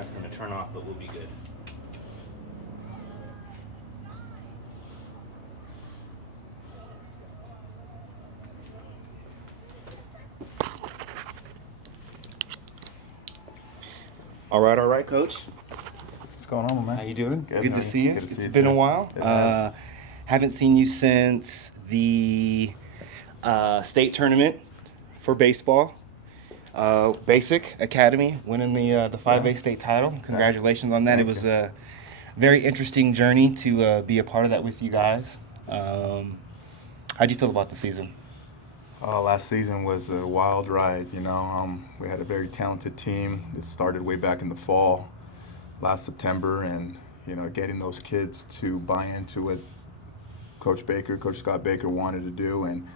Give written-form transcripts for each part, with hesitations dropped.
that's going to turn off, but we'll be good. All right, Coach. What's going on, man? How you doing? Good to see you. Good to see you. It's been a while. It has. Haven't seen you since the state tournament for baseball. Basic Academy, winning the 5A state title. Congratulations on that. Thank It was you. a very interesting journey to be a part of that with you guys. How'd you feel about the season? Last season was a wild ride, you know. We had a very talented team. It started way back in the fall, last September, and, you know, getting those kids to buy into what Coach Scott Baker wanted to do and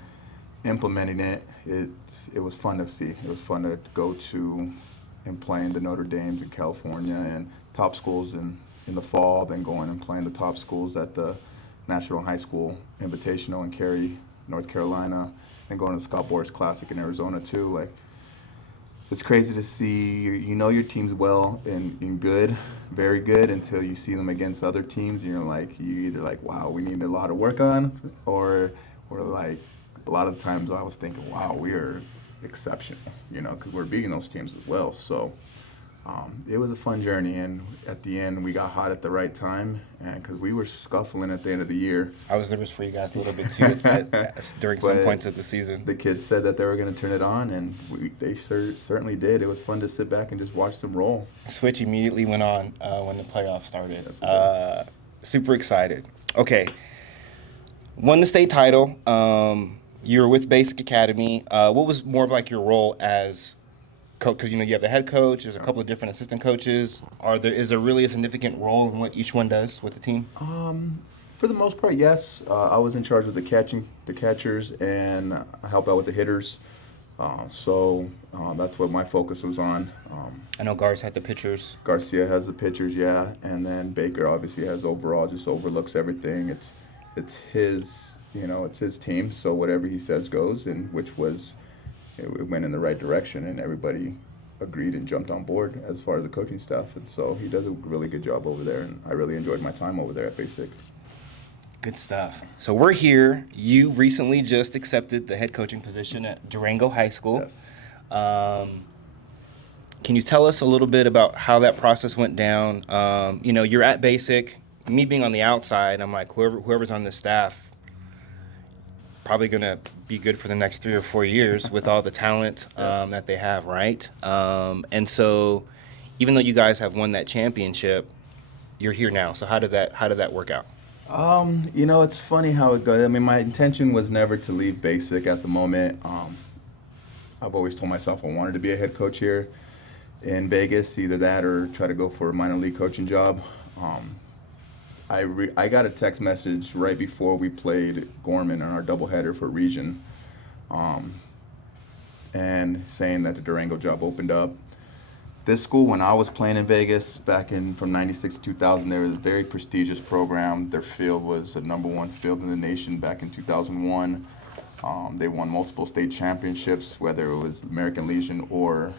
implementing it, it was fun to see. It was fun to go to and playing the Notre Dames in California and top schools in the fall, then going and playing the top schools at the National High School Invitational in Cary, North Carolina, and going to the Scott Boras Classic in Arizona too. Like, it's crazy to see, you know, your team's well and good, very good, until you see them against other teams, and you either like, wow, we need a lot of work on, or like, a lot of the times I was thinking, wow, we are exceptional, you know, because we're beating those teams as well. So it was a fun journey, and at the end we got hot at the right time, and because we were scuffling at the end of the year. I was nervous for you guys a little bit too during some points of the season. The kids said that they were going to turn it on, and they certainly did. It was fun to sit back and just watch them roll. Switch immediately went on when the playoffs started. Yes, Super excited. Okay, won the state title. You were with Basic Academy. What was more of like your role as coach? Because, you know, you have the head coach. There's a couple of different assistant coaches. Is there really a significant role in what each one does with the team? For the most part, yes. I was in charge with the catchers, and I help out with the hitters. So that's what my focus was on. I know Gar's had the pitchers. Garcia has the pitchers, yeah, and then Baker obviously has overall, just overlooks everything. It's his, you know, it's his team, so whatever he says goes, and it went in the right direction, and everybody agreed and jumped on board as far as the coaching staff, and so he does a really good job over there, and I really enjoyed my time over there at Basic. Good stuff. So we're here. You recently just accepted the head coaching position at Durango High School. Yes. Can you tell us a little bit about how that process went down? You know, you're at Basic. Me being on the outside, I'm like, whoever's on this staff, probably going to be good for the next 3 or 4 years with all the talent Yes. that they have, right? And so even though you guys have won that championship, you're here now. So how did that work out? You know, it's funny how it goes. I mean, my intention was never to leave Basic at the moment. I've always told myself I wanted to be a head coach here in Vegas, either that or try to go for a minor league coaching job. I got a text message right before we played Gorman on our doubleheader for Region, and saying that the Durango job opened up. This school, when I was playing in Vegas back from 96 to 2000, they were a very prestigious program. Their field was the #1 field in the nation back in 2001. They won multiple state championships, whether it was American Legion or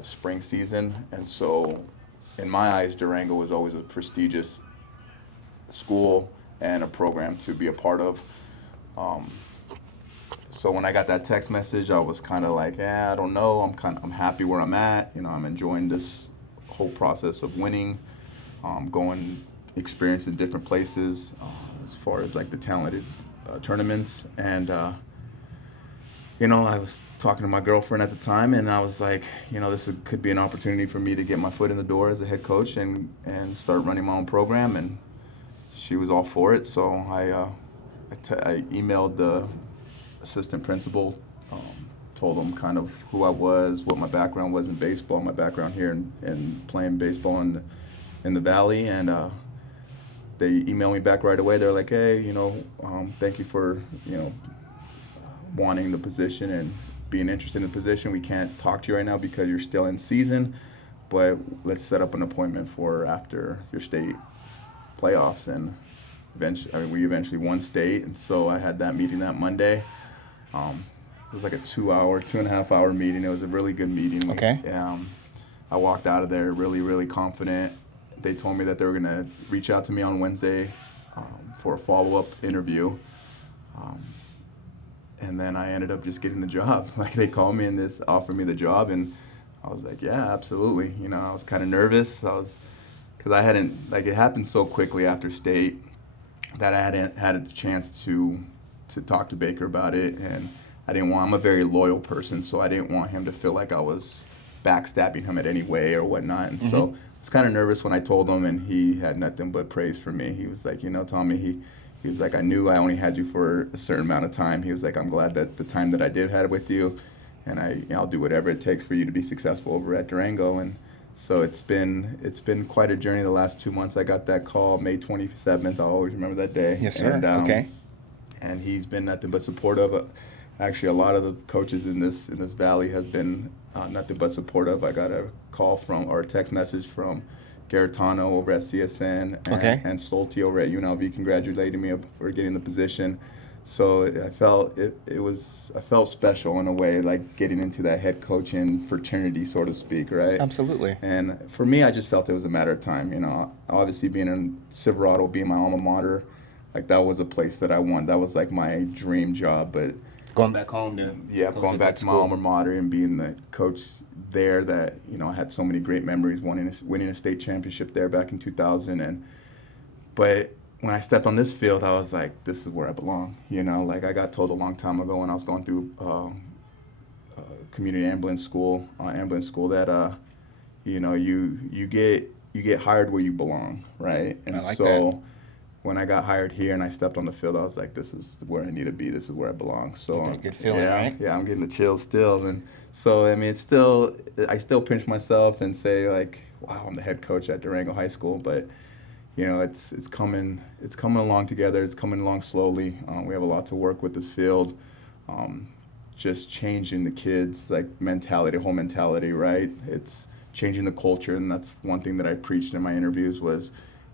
spring season. And so, in my eyes, Durango was always a prestigious school and a program to be a part of. So when I got that text message, I was kind of like, I don't know. I'm happy where I'm at. You know, I'm enjoying this whole process of winning, going experience in different places, as far as like the talented tournaments. And you know, I was talking to my girlfriend at the time, and I was like, you know, could be an opportunity for me to get my foot in the door as a head coach and start running my own program. And she was all for it. So I emailed the assistant principal, told him kind of who I was, what my background was in baseball, my background here in playing baseball in the Valley, and they emailed me back right away. They're like, hey, you know, thank you for, you know, wanting the position and being interested in the position. We can't talk to you right now because you're still in season, but let's set up an appointment for after your state playoffs. And we eventually won state, and so I had that meeting that Monday. It was like a 2.5 hour meeting. It was a really good meeting. Okay. I walked out of there really, really confident. They told me that they were going to reach out to me on Wednesday for a follow-up interview. And then I ended up just getting the job. Like, they called me and offered me the job, and I was like, yeah, absolutely. You know, I was kind of nervous. Because I hadn't, like, it happened so quickly after state that I hadn't had a chance to talk to Baker about it, and I'm a very loyal person, so I didn't want him to feel like I was backstabbing him in any way or whatnot. And so I was kind of nervous when I told him, and he had nothing but praise for me. He was like, you know, Tommy, he was like, I knew I only had you for a certain amount of time. He was like, I'm glad that the time that I did have with you, and I'll do whatever it takes for you to be successful over at Durango. And so it's been quite a journey the last 2 months. I got that call May 27th. I'll always remember that day. Yes, sir. And, okay. And he's been nothing but supportive. Actually, a lot of the coaches in this valley have been nothing but supportive. I got a text message from Garetano over at CSN and Stolte over at UNLV congratulating me for getting the position. So I felt I felt special in a way, like getting into that head coaching fraternity, so to speak, right? Absolutely. And for me, I just felt it was a matter of time. You know, obviously being in Silverado, being my alma mater, like that was a place that I wanted. That was like my dream job. But going back home to going back to my alma mater and being the coach there, that, you know, I had so many great memories winning a state championship there back in 2000. But when I stepped on this field, I was like, this is where I belong. You know, like I got told a long time ago when I was going through community ambulance school that you know, you get hired where you belong, right? And I like so that. When I got hired here and I stepped on the field, I was like, this is where I need to be. This is where I belong. So That's a good feeling, right? Yeah, I'm getting the chills still. And so, I mean, I still pinch myself and say, like, wow, I'm the head coach at Durango High School. But, you know, it's coming along together. It's coming along slowly. We have a lot to work with this field. Just changing the kids, like, whole mentality, right? It's changing the culture, and that's one thing that I preached in my interviews was,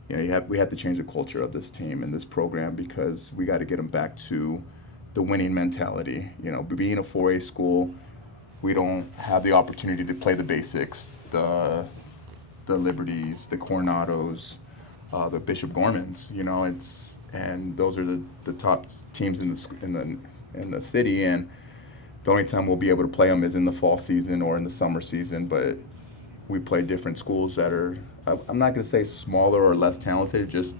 you know, we have to change the culture of this team and this program, because we got to get them back to the winning mentality. You know, being a 4A school, we don't have the opportunity to play the basics, the Liberties, the Coronados, the Bishop Gormans. You know, and those are the top teams in the city, and the only time we'll be able to play them is in the fall season or in the summer season. But we play different schools that are, I'm not going to say smaller or less talented, just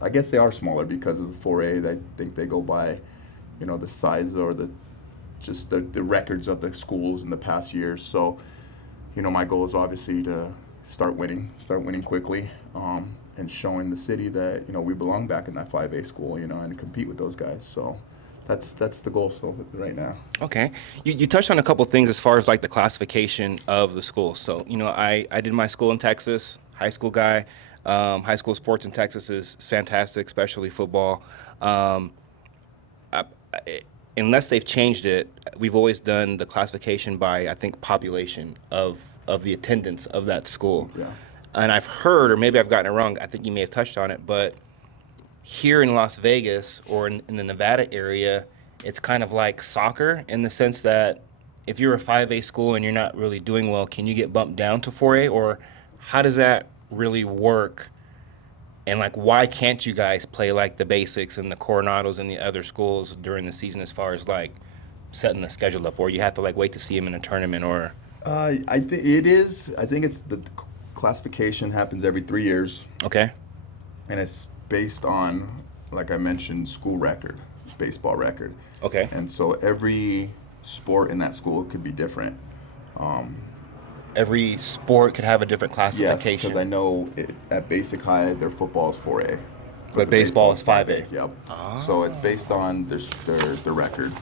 I guess they are smaller because of the 4A. I think they go by, you know, the size or the records of the schools in the past years. So, you know, my goal is obviously to start winning quickly, and showing the city that, you know, we belong back in that 5A school, you know, and compete with those guys. So that's the goal right now. Okay. You touched on a couple things as far as like the classification of the school. So, you know, I did my school in Texas, high school guy. High school sports in Texas is fantastic, especially football. Unless they've changed it, we've always done the classification by, I think, population of the attendance of that school. Yeah. And I've heard, or maybe I've gotten it wrong, I think you may have touched on it, but here in Las Vegas or in the Nevada area, it's kind of like soccer in the sense that if you're a 5A school and you're not really doing well, can you get bumped down to 4A? Or how does that really work? And, like, why can't you guys play, like, the basics and the Coronados and the other schools during the season as far as, like, setting the schedule up? Or you have to, like, wait to see them in a tournament or? I think it's the classification happens every 3 years. Okay. And it's based on, like I mentioned, school record, baseball record. Okay. And so every sport in that school could be different. Every sport could have a different classification. Yes, because I know at Basic High, their football is 4A. But baseball is 5A. Yep. Ah. So it's based on their record.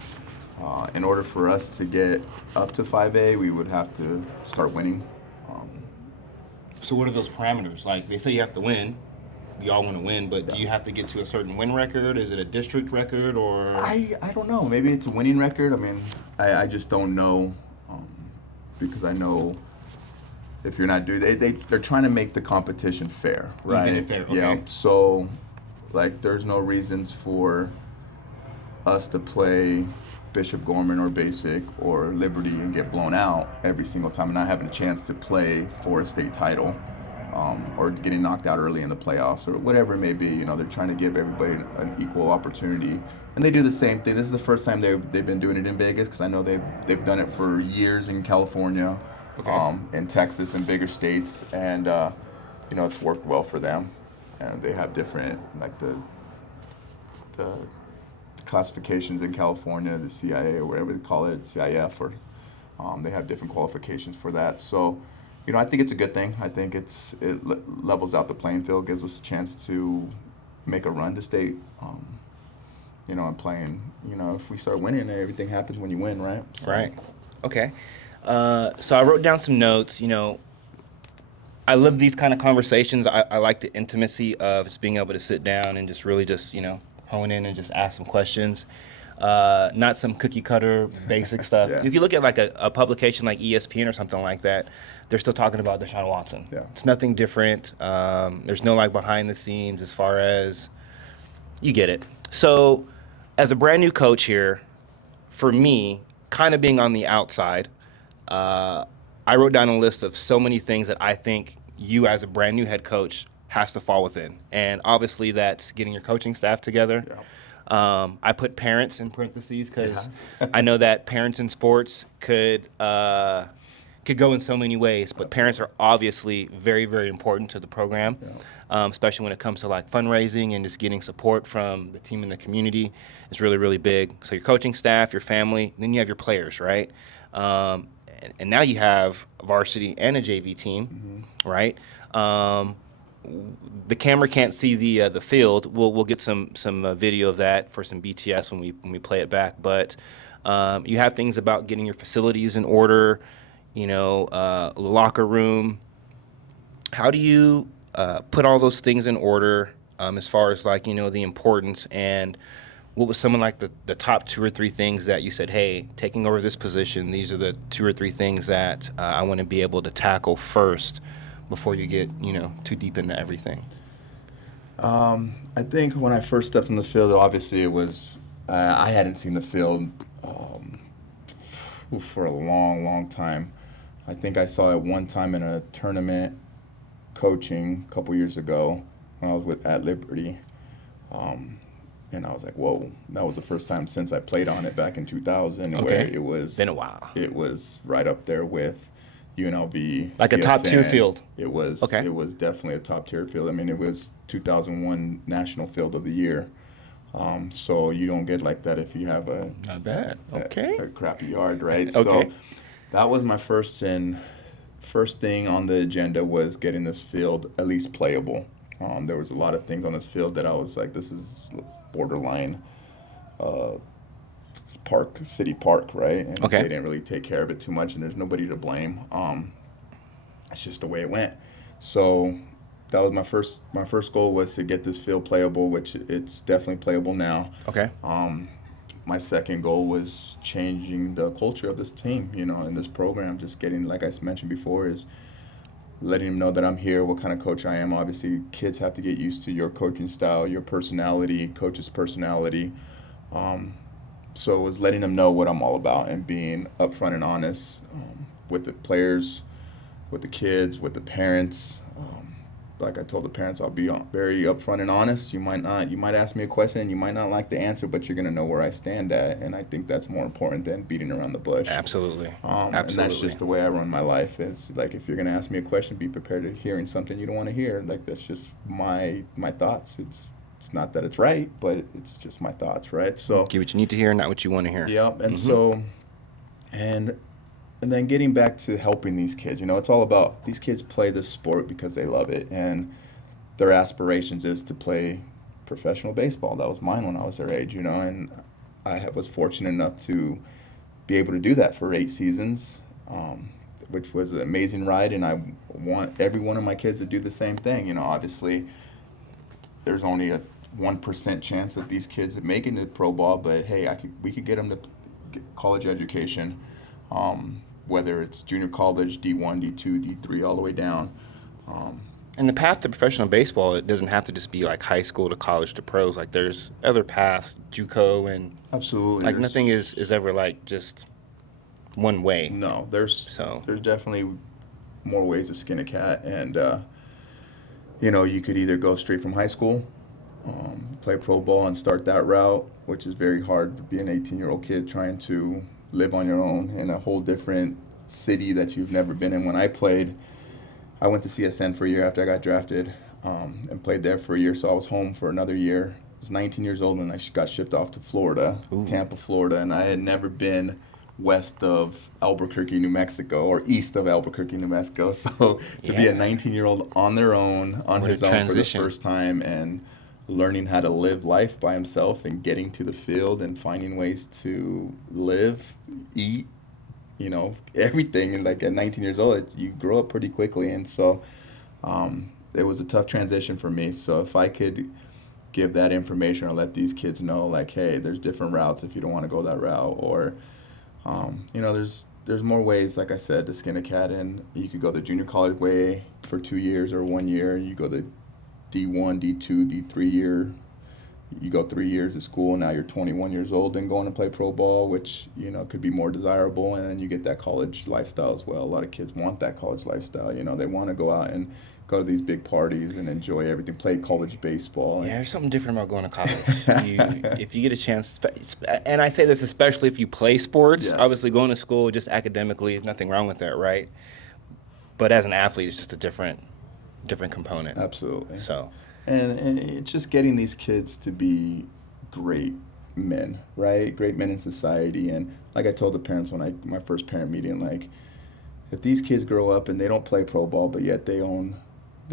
In order for us to get up to 5A, we would have to start winning. So what are those parameters? Like, they say you have to win. We all want to win, but do you have to get to a certain win record? Is it a district record, or? I don't know. Maybe it's a winning record. I mean, I just don't know, because I know if you're not doing, they're trying to make the competition fair, right? Make it fair, okay. Yeah. So, like, there's no reasons for us to play Bishop Gorman or Basic or Liberty and get blown out every single time and not having a chance to play for a state title, or getting knocked out early in the playoffs or whatever it may be. You know, they're trying to give everybody an equal opportunity, and they do the same thing. This is the first time they've been doing it in Vegas, because I know they've done it for years in California, in Texas and bigger states, and you know, it's worked well for them. And they have different, like the classifications in California, the CIA or whatever they call it, CIF, or they have different qualifications for that. So, you know, I think it's a good thing. I think it levels out the playing field, gives us a chance to make a run to state. You know, and playing, you know, if we start winning, everything happens when you win, right? So. Right. Okay. So I wrote down some notes. You know, I love these kind of conversations. I like the intimacy of just being able to sit down and just really just, you know, hone in and just ask some questions. Not some cookie cutter basic stuff. Yeah. If you look at like a publication like ESPN or something like that, they're still talking about Deshaun Watson. Yeah. It's nothing different. There's no like behind the scenes as far as, you get it. So as a brand new coach here, for me, kind of being on the outside, I wrote down a list of so many things that I think you as a brand new head coach has to fall within. And obviously that's getting your coaching staff together. Yeah. I put parents in parentheses because I know that parents in sports could go in so many ways, but parents are obviously very, very important to the program, especially when it comes to like fundraising and just getting support from the team and the community. It's really, really big. So your coaching staff, your family, then you have your players, right? And now you have varsity and a JV team, right? The camera can't see the field. We'll get some video of that for some BTS when we play it back. But you have things about getting your facilities in order, you know, locker room. How do you put all those things in order as far as like, you know, the importance, and what was some of like the top 2 or 3 things that you said, hey, taking over this position, these are the 2 or 3 things that I want to be able to tackle first before you get, you know, too deep into everything? I think when I first stepped in the field, obviously it was, I hadn't seen the field for a long, long time. I think I saw it one time in a tournament coaching a couple years ago when I was at Liberty. And I was like, whoa, that was the first time since I played on it back in 2000, where it was been a while. It was right up there with UNLV, like CSN. A top tier field. It was definitely a top tier field. I mean, it was 2001 National Field of the Year. So you don't get like that if you have a crappy yard, right? So that was my first thing on the agenda, was getting this field at least playable. There was a lot of things on this field that I was like, this is borderline city park, right? And they didn't really take care of it too much, and there's nobody to blame. It's just the way it went. So that was my first goal, was to get this field playable, which it's definitely playable now. My second goal was changing the culture of this team, you know, and this program. Just getting, like I mentioned before, is letting them know that I'm here, what kind of coach I am. Obviously, kids have to get used to your coaching style, your personality, coach's personality. So it was letting them know what I'm all about and being upfront and honest with the players, with the kids, with the parents. Like I told the parents, I'll be very upfront and honest. You might ask me a question and you might not like the answer, but you're going to know where I stand at. And I think that's more important than beating around the bush. Absolutely. And that's just the way I run my life. It's like, if you're going to ask me a question, be prepared to hearing something you don't want to hear. Like, that's just my thoughts. It's not that it's right, but it's just my thoughts, right? So get what you need to hear, not what you want to hear. Yep. And so, and then getting back to helping these kids, you know, it's all about, these kids play this sport because they love it, and their aspirations is to play professional baseball. That was mine when I was their age, you know, and I was fortunate enough to be able to do that for 8 seasons, which was an amazing ride, and I want every one of my kids to do the same thing. You know, obviously there's only a 1% chance of these kids making it pro ball, but hey, we could get them to get college education, whether it's junior college, D1, D2, D3, all the way down. And the path to professional baseball, it doesn't have to just be like high school to college to pros. Like there's other paths, JUCO, and Absolutely. like nothing is ever like just one way. No, there's definitely more ways to skin a cat, and you could either go straight from high school, play pro ball and start that route, which is very hard to be an 18-year-old kid trying to live on your own in a whole different city that you've never been in. When I played, I went to CSN for a year after I got drafted, and played there for a year, so I was home for another year. I was 19 years old, and I got shipped off to Florida, Tampa, Florida, and I had never been west of Albuquerque, New Mexico, or east of Albuquerque, New Mexico. So to be a 19-year-old on their own, on his own for the first time, and learning how to live life by himself and getting to the field and finding ways to live, eat, everything. And like at 19 years old, you grow up pretty quickly. And so it was a tough transition for me. So if I could give that information or let these kids know, like, hey, there's different routes if you don't want to go that route, or there's more ways, like I said, to skin a cat in. You could go the junior college way for 2 years or 1 year. You go the D1, D2, D3 year. You go 3 years of school. Now you're 21 years old and going to play pro ball, which could be more desirable. And then you get that college lifestyle as well. A lot of kids want that college lifestyle. They want to go out and go to these big parties and enjoy everything, play college baseball. Yeah, there's something different about going to college. If you get a chance, and I say this especially if you play sports, yes. Obviously going to school just academically, nothing wrong with that, right? But as an athlete, it's just a different component. Absolutely. So, and it's just getting these kids to be great men, right? Great men in society. And like I told the parents when my first parent meeting, like, if these kids grow up and they don't play pro ball, but yet they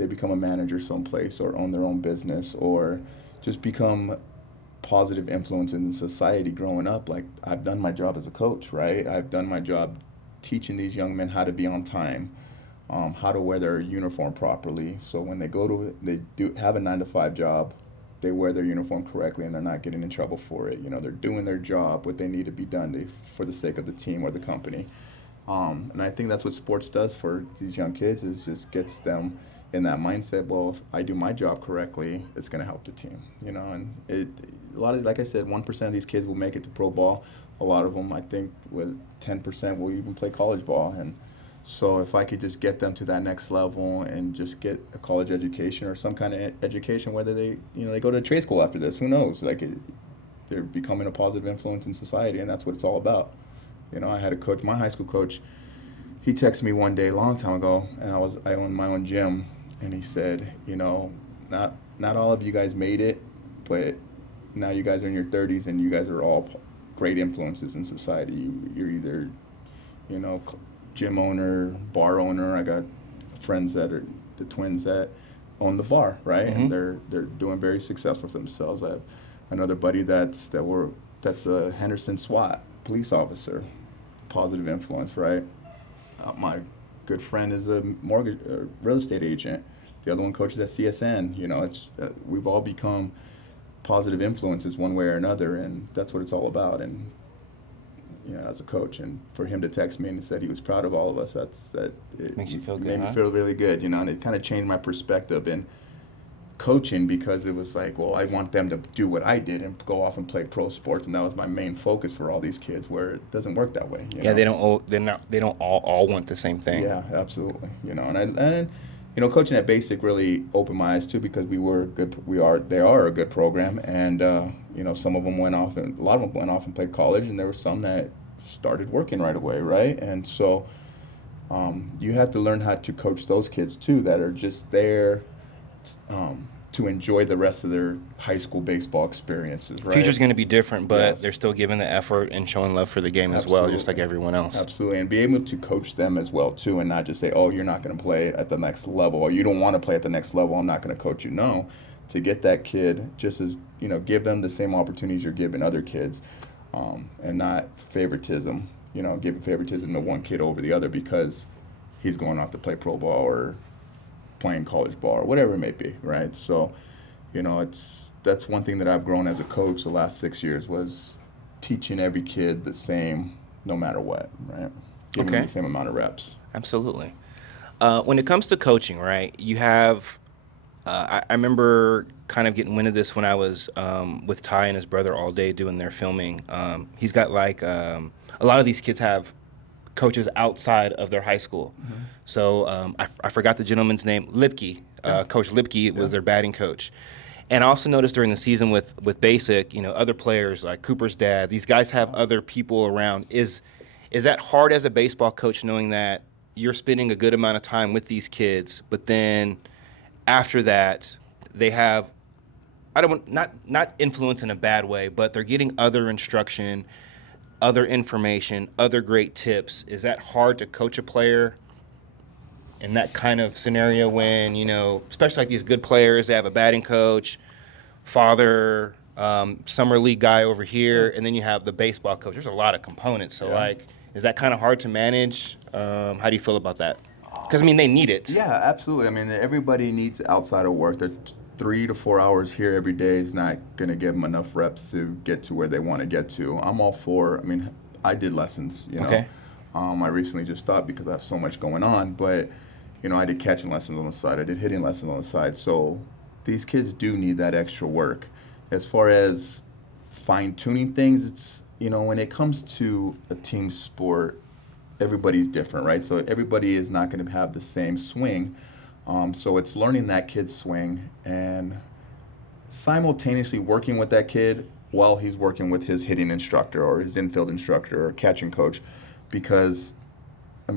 become a manager someplace or own their own business or just become positive influences in society growing up. Like, I've done my job as a coach, right? I've done my job teaching these young men how to be on time, how to wear their uniform properly. So when they do have a 9-to-5 job, they wear their uniform correctly and they're not getting in trouble for it. They're doing their job, what they need to be done for the sake of the team or the company. And I think that's what sports does for these young kids, is just gets them in that mindset. Well, if I do my job correctly, it's going to help the team. And a lot of, like I said, 1% of these kids will make it to pro ball. A lot of them, I think, with 10% will even play college ball. And so if I could just get them to that next level and just get a college education or some kind of education, whether they go to trade school after this, who knows? They're becoming a positive influence in society, and that's what it's all about. I had a coach, my high school coach, he texted me one day a long time ago, and I owned my own gym, and he said, not all of you guys made it, but now you guys are in your 30s and you guys are all great influences in society. You're either, gym owner, bar owner. I got friends that are the twins that own the bar, right? Mm-hmm. And they're doing very successful for themselves. I have another buddy that's a Henderson SWAT police officer, positive influence, right? My good friend is a real estate agent. The other one coaches at CSN. We've all become positive influences one way or another, and that's what it's all about. And as a coach, and for him to text me and said he was proud of all of us, it makes you feel good. Made me feel really good, and it kind of changed my perspective in coaching, because it was like, well, I want them to do what I did and go off and play pro sports, and that was my main focus for all these kids. Where it doesn't work that way. They don't all want the same thing. Yeah, absolutely. And coaching at Basic really opened my eyes too, because they are a good program, and some of them went off, and a lot of them went off and played college, and there were some that started working right away, right? And so you have to learn how to coach those kids too, that are just there to enjoy the rest of their high school baseball experiences, right? Future's going to be different, but Yes. they're still giving the effort and showing love for the game as well, just like everyone else. Absolutely, and be able to coach them as well too, and not just say, oh, you're not going to play at the next level, or you don't want to play at the next level, I'm not going to coach you. No, to get that kid, just as, give them the same opportunities you're giving other kids, and not favoritism, giving favoritism to one kid over the other because he's going off to play pro ball or playing college ball or whatever it may be, right? So, that's one thing that I've grown as a coach the last 6 years, was teaching every kid the same, no matter what, right? Giving them the same amount of reps. Absolutely. When it comes to coaching, right? You have. I remember kind of getting wind of this when I was with Ty and his brother all day doing their filming. He's got like a lot of these kids have coaches outside of their high school. So I forgot the gentleman's name, Lipke. Coach Lipke was their batting coach. And I also noticed during the season with Basic, other players like Cooper's dad, these guys have other people around. Is that hard as a baseball coach knowing that you're spending a good amount of time with these kids, but then after that they have I don't want not influence in a bad way, but they're getting other instruction, other information, other great tips. Is that hard to coach a player in that kind of scenario when, especially like these good players, they have a batting coach, father, summer league guy over here, and then you have the baseball coach. There's a lot of components. So, is that kind of hard to manage? How do you feel about that? Because, they need it. Yeah, absolutely. Everybody needs outside of work. They're 3 to 4 hours here every day is not going to give them enough reps to get to where they want to get to. I'm all for, I did lessons, Okay. I recently just stopped because I have so much going on, but, I did catching lessons on the side. I did hitting lessons on the side. So these kids do need that extra work. As far as fine-tuning things, it's, when it comes to a team sport, everybody's different, right? So everybody is not going to have the same swing. So it's learning that kid's swing and simultaneously working with that kid while he's working with his hitting instructor or his infield instructor or catching coach. Because,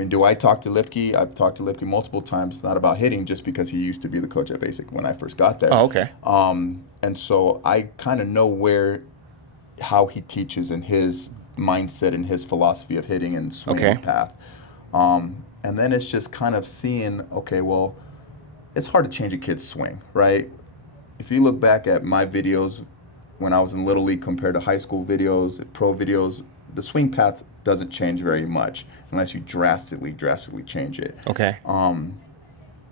do I talk to Lipke? I've talked to Lipke multiple times. It's not about hitting just because he used to be the coach at Basic when I first got there. Oh, okay. And so I kind of know how he teaches and his mindset and his philosophy of hitting and swinging path. And then it's just kind of seeing, okay, well, it's hard to change a kid's swing, right? If you look back at my videos when I was in Little League compared to high school videos, pro videos, the swing path doesn't change very much unless you drastically change it. Okay.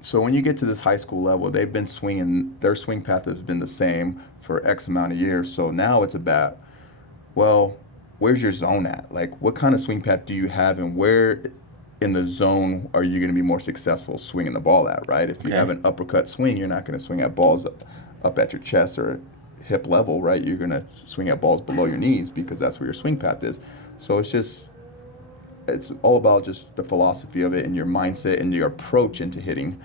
So when you get to this high school level, they've been swinging, their swing path has been the same for X amount of years. So now it's about, well, where's your zone at? Like, what kind of swing path do you have, and where in the zone are you going to be more successful swinging the ball at, right? If you have an uppercut swing, you're not going to swing at balls up at your chest or hip level, right? You're going to swing at balls below your knees because that's where your swing path is. So it's all about just the philosophy of it and your mindset and your approach into hitting.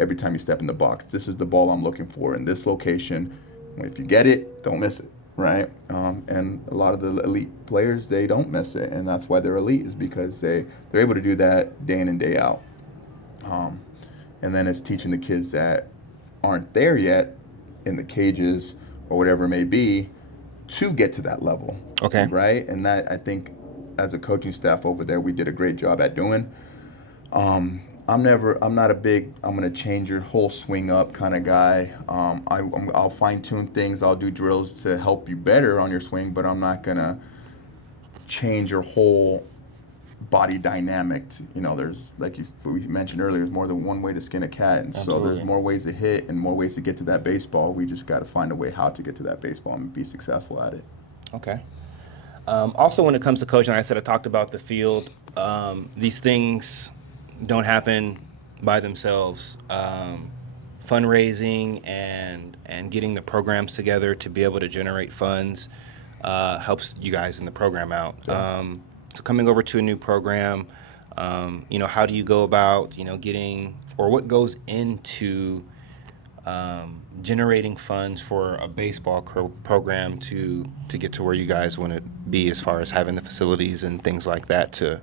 Every time you step in the box, this is the ball I'm looking for in this location. If you get it, don't miss it. Right, and a lot of the elite players, they don't miss it, and that's why they're elite, is because they're able to do that day in and day out. And then it's teaching the kids that aren't there yet in the cages or whatever it may be to get to that level. Okay. Right, and that, I think, as a coaching staff over there, we did a great job at doing. I'm not a big, I'm going to change your whole swing up kind of guy. I'll fine tune things. I'll do drills to help you better on your swing, but I'm not going to change your whole body dynamic. There's, like we mentioned earlier, there's more than one way to skin a cat. And Absolutely. So there's more ways to hit and more ways to get to that baseball. We just got to find a way how to get to that baseball and be successful at it. Okay. Also, when it comes to coaching, like I said, I talked about the field. These things don't happen by themselves. Fundraising and getting the programs together to be able to generate funds helps you guys in the program out. So coming over to a new program, how do you go about, getting, or what goes into generating funds for a baseball program to get to where you guys want to be, as far as having the facilities and things like that to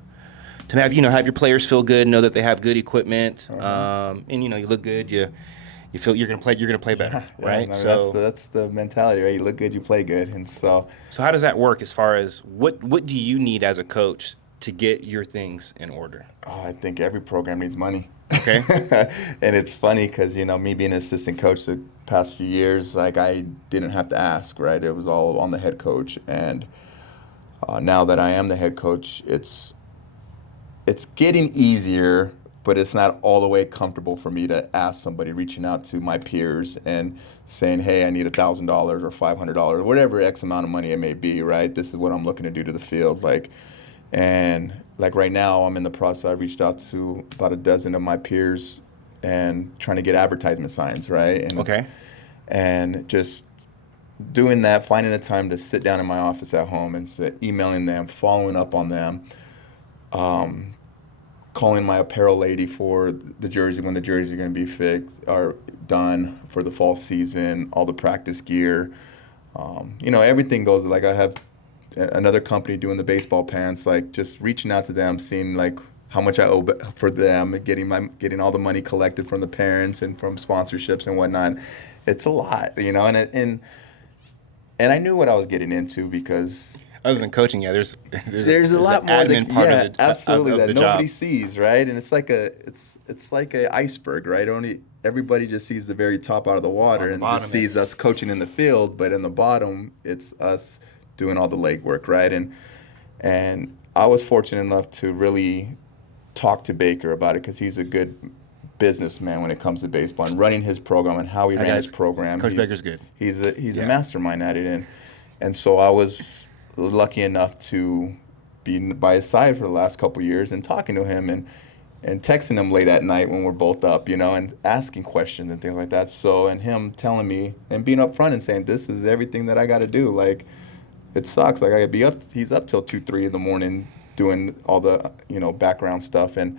have have your players feel good, know that they have good equipment, and you look good, you feel you're gonna play better, right? So that's the mentality, right? You look good, you play good, and so how does that work as far as what do you need as a coach to get your things in order? I think every program needs money. Okay. And it's funny because, me being an assistant coach the past few years, like, I didn't have to ask, right? It was all on the head coach. And now that I am the head coach, it's getting easier, but it's not all the way comfortable for me to ask somebody, reaching out to my peers and saying, hey, I need $1,000 or $500, whatever X amount of money it may be, right? This is what I'm looking to do to the field. And like right now, I'm in the process. I reached out to about a dozen of my peers and trying to get advertisement signs, right? Okay. And just doing that, finding the time to sit down in my office at home and emailing them, following up on them, calling my apparel lady for the jersey when the jersey are going to be fixed or done for the fall season, all the practice gear. Everything goes. Like I have another company doing the baseball pants, like just reaching out to them, seeing like how much I owe for them, getting all the money collected from the parents and from sponsorships and whatnot. It's a lot, and I knew what I was getting into because Other than coaching, yeah, there's a lot an more admin part yeah, of the absolutely, of that the nobody job. sees, right? And it's like a iceberg, right? Only everybody just sees the very top out of the water On the and just bottom, sees us it's coaching in the field, but in the bottom, it's us doing all the legwork, right? And I was fortunate enough to really talk to Baker about it because he's a good businessman when it comes to baseball and running his program and how he that ran his guy's program. Coach Baker's good. He's a Yeah. mastermind at it, and so I was lucky enough to be by his side for the last couple of years and talking to him and texting him late at night when we're both up, and asking questions and things like that. So, and him telling me and being upfront and saying, this is everything that I got to do. Like, it sucks. Like, I gotta be up, he's up till 2, 3 in the morning doing all the, background stuff. And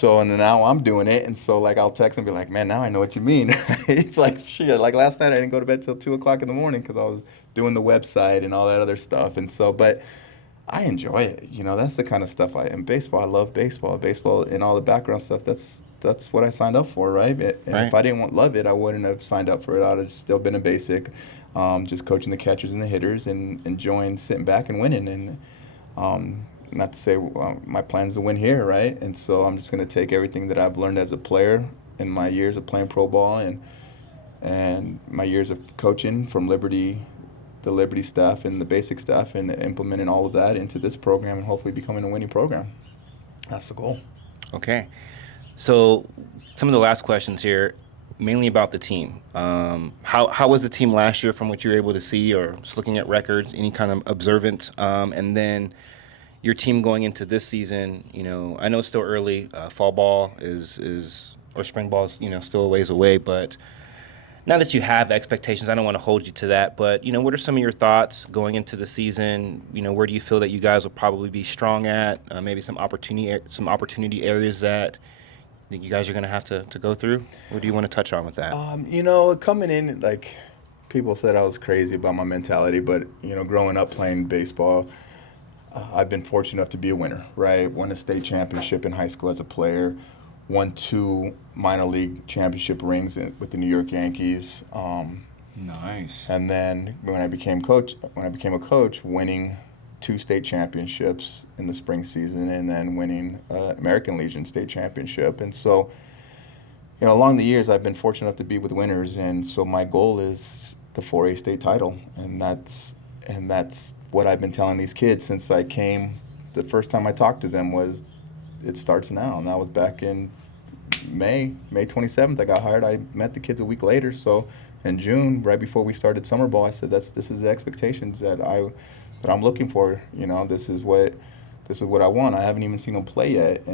then now I'm doing it. And so, like, I'll text him and be like, man, now I know what you mean. It's like, shit. Like, last night I didn't go to bed till 2 o'clock in the morning because I was doing the website and all that other stuff. And so, but I enjoy it. That's the kind of stuff in baseball. I love baseball. Baseball and all the background stuff. That's what I signed up for, right? And Right. if I didn't love it, I wouldn't have signed up for it. I'd have still been a basic, just coaching the catchers and the hitters and enjoying sitting back and winning. And not to say my plan is to win here, right? And so I'm just going to take everything that I've learned as a player in my years of playing pro ball and my years of coaching from the Liberty staff and the basic staff, and implementing all of that into this program and hopefully becoming a winning program. That's the goal. Okay. So, some of the last questions here, mainly about the team. How was the team last year from what you were able to see, or just looking at records, any kind of observant? And then your team going into this season. I know it's still early. Fall ball or spring ball is still a ways away, but now that you have expectations, I don't want to hold you to that, but what are some of your thoughts going into the season? Where do you feel that you guys will probably be strong at? Maybe some opportunity areas that you guys are going to have to go through. What do you want to touch on with that? Coming in, like, people said I was crazy about my mentality, but growing up playing baseball, I've been fortunate enough to be a winner, right? Won a state championship in high school as a player, won 2 minor league championship rings with the New York Yankees. Nice. And then when I became a coach, winning 2 state championships in the spring season, and then winning American Legion state championship. And so, along the years, I've been fortunate enough to be with winners. And so my goal is the 4A state title, and that's what I've been telling these kids since I came. The first time I talked to them was, it starts now, and that was back in May 27th. I got hired. I met the kids a week later. So in June, right before we started summer ball, I said, this is the expectations that I'm looking for. This is what I want. I haven't even seen them play yet,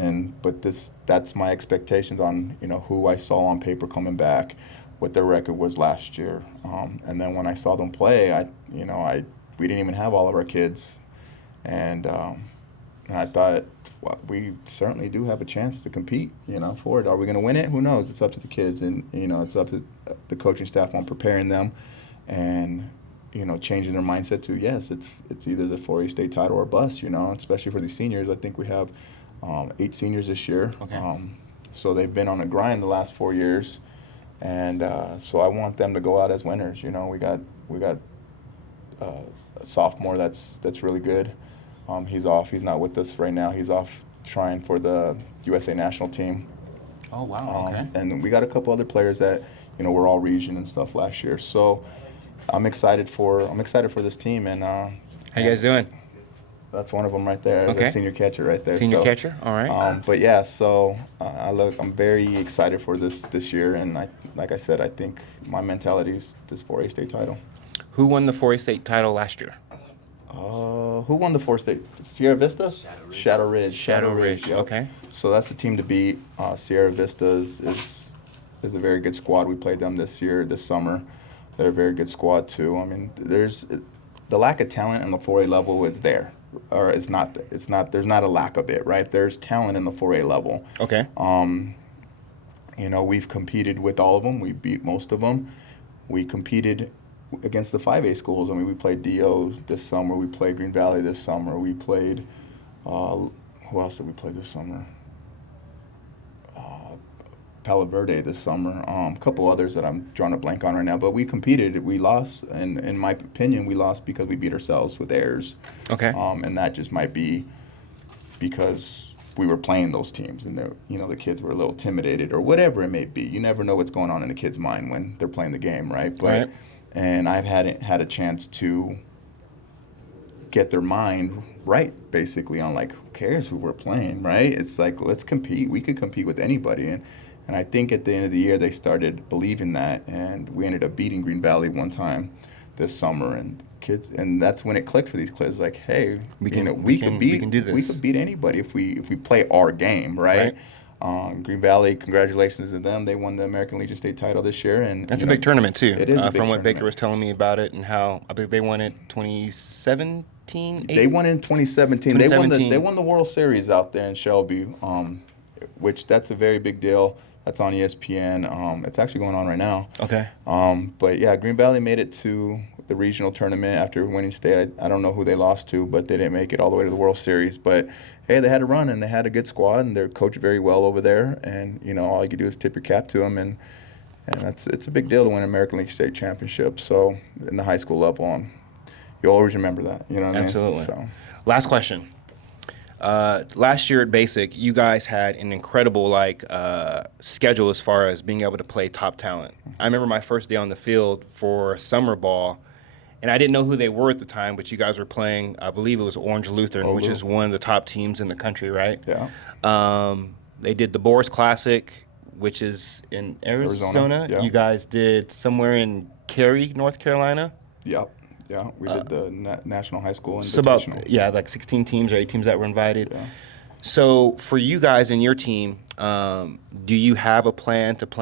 but that's my expectations on who I saw on paper coming back, what their record was last year, and then when I saw them play, we didn't even have all of our kids, and I thought, well, we certainly do have a chance to compete, for it. Are we going to win it? Who knows? It's up to the kids, and it's up to the coaching staff on preparing them, and changing their mindset to, yes, it's either the 4A state title or bust. Especially for the seniors. I think we have 8 seniors this year. Okay. So they've been on a grind the last 4 years, and so I want them to go out as winners. We got a sophomore that's really good. He's off. He's not with us right now. He's off trying for the USA national team. Oh wow. Okay. And we got a couple other players that were all region and stuff last year. So I'm excited for this team. And How you guys doing? that's one of them right there. There's Okay. our senior catcher right there. Senior So, catcher. All right. But yeah, so I'm very excited for this year, and like I said, I think my mentality is this 4A state title. Who won the 4A state title last year? Who won the 4-state? Sierra Vista? Shadow Ridge. Shadow Ridge, yep. okay. So that's the team to beat. Sierra Vista is a very good squad. We played them this summer. They're a very good squad too. I mean, there's the lack of talent in the 4A level is there, or it's not. There's not a lack of it, right? There's talent in the 4A level. Okay. We've competed with all of them. We beat most of them. We competed against the 5A schools. I mean, we played DOs this summer. We played Green Valley this summer. We played, who else did we play this summer? Palo Verde this summer. A couple others that I'm drawing a blank on right now. But we competed. We lost, and in my opinion, we lost because we beat ourselves with errors. Okay. And that just might be because we were playing those teams, and the kids were a little intimidated or whatever it may be. You never know what's going on in a kid's mind when they're playing the game, right? Right. And I've had a chance to get their mind right, basically, on like, who cares who we're playing, right? It's like, let's compete. We could compete with anybody. And I think at the end of the year they started believing that, and we ended up beating Green Valley one time this summer, and that's when it clicked for these kids. Like, hey, we can do this. We could beat anybody if we play our game, right? Green Valley, congratulations to them. They won the American Legion State title this year, and that's a big tournament too. It is a big from what tournament. Baker was telling me about it, and how I believe they won it 2017. They won in 2017. They won the World Series out there in Shelby, which that's a very big deal. That's on ESPN. It's actually going on right now. Okay. But yeah, Green Valley made it to the regional tournament after winning state. I don't know who they lost to, but they didn't make it all the way to the World Series. But hey, they had a run, and they had a good squad, and they're coached very well over there. And all you can do is tip your cap to them, and it's a big deal to win an American League State championship. So in the high school level, you'll always remember that. You know what Absolutely. I mean? So. Last question. Last year at Basic, you guys had an incredible schedule as far as being able to play top talent. I remember my first day on the field for summer ball, and I didn't know who they were at the time, but you guys were playing, I believe it was Orange Lutheran, which is one of the top teams in the country, right? Yeah. They did the Boris Classic, which is in Arizona. Yeah. You guys did somewhere in Cary, North Carolina. Yep. Yeah, we did the National High School Invitational. So about, like 16 teams or 8 teams that were invited. Yeah. So for you guys and your team, do you have a plan to play